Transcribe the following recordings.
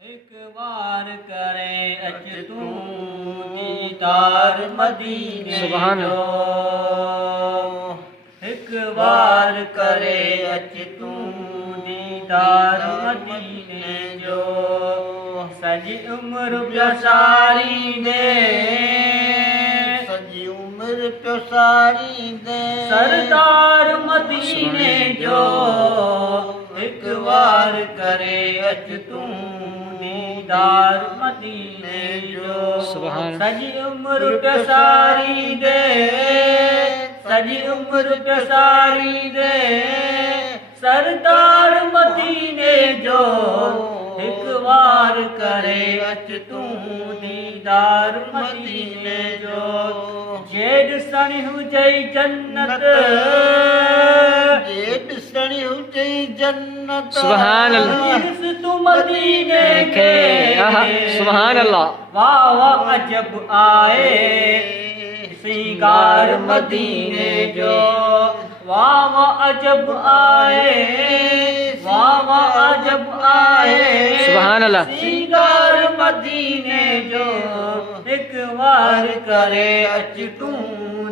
एक बार करे अच तू दीदार मदीने जो। एक बार करे अच तू दीदार मदीने जो। सजी उम्र प्यासारी दे, सजी उम्र प्यासारी दे सरदार मदीने जो। एक बार करे अच तू दीदार मदीने जो। सजी उम्र प्यासारी दे, सजी उम्र प्यासारी दे सरदार मदीने जो। एक बार करे अच तू दीदार मदीने जो। जेड सणी हुजई जन्नत, जेड सणी हुजई जन्नत। सुभान अल्लाह, तू मदीने के सुभान अल्लाह। वाह वाह अजब आए श्रृंगार मदीने जो। वाह वाह अजब आए, वाह वाह अजब आए सुभान अल्लाह। श्रृंगार मदीने जो। एक बार करे अच तू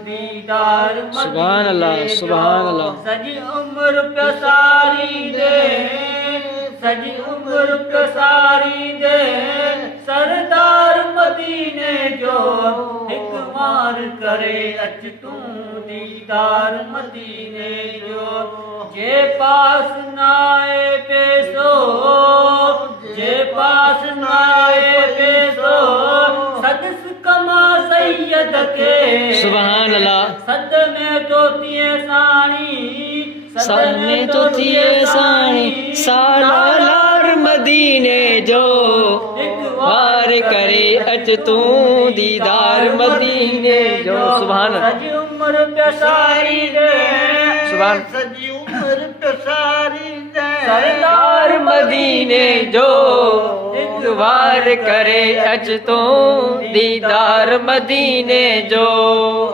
दीदार सुभान अल्लाह, सुभान अल्लाह। सजी उम्र प्यासारी दे, सजी उम्र प्यासारी दे सरदार मदीने जो। एक बार करे अच तू दीदार मदीने जो। जे पास नाए पेसो, जे पास नाए पेसो सदस कमा सैयद के। सुभान अल्लाह। सद में तो तिए साणी, सद में तो तिए साणी सालार मदीने जो। एक बार करे अच तू दीदार मदीने जो। सुभान सजी उम्र प्यासारी दे, सुभान। सजी उम्र प्यासारी दे सरदार मदीने जो। एक बार करे अच तू दीदार मदीने जो।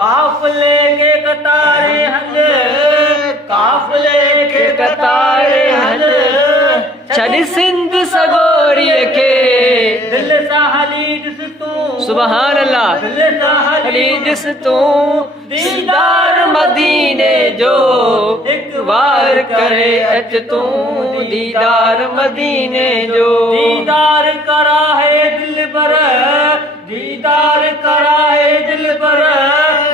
काफले के कतारे हल, काफले के कतारे हल छड़ सिंध सगोरिय के। दिल सा हली जिस तू, सुभान अल्लाह। दिल सा हली जिस तू दीदार मदीने जो। एक बार करे अच तू दीदार मदीने जो। दीदार करा है दिल पर, दीदार करा है दिल पर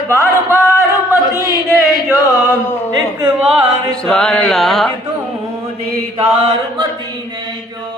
बार बार मदीने जो। एक बार सुभान अल्लाह। तू दीदार मदीने जो।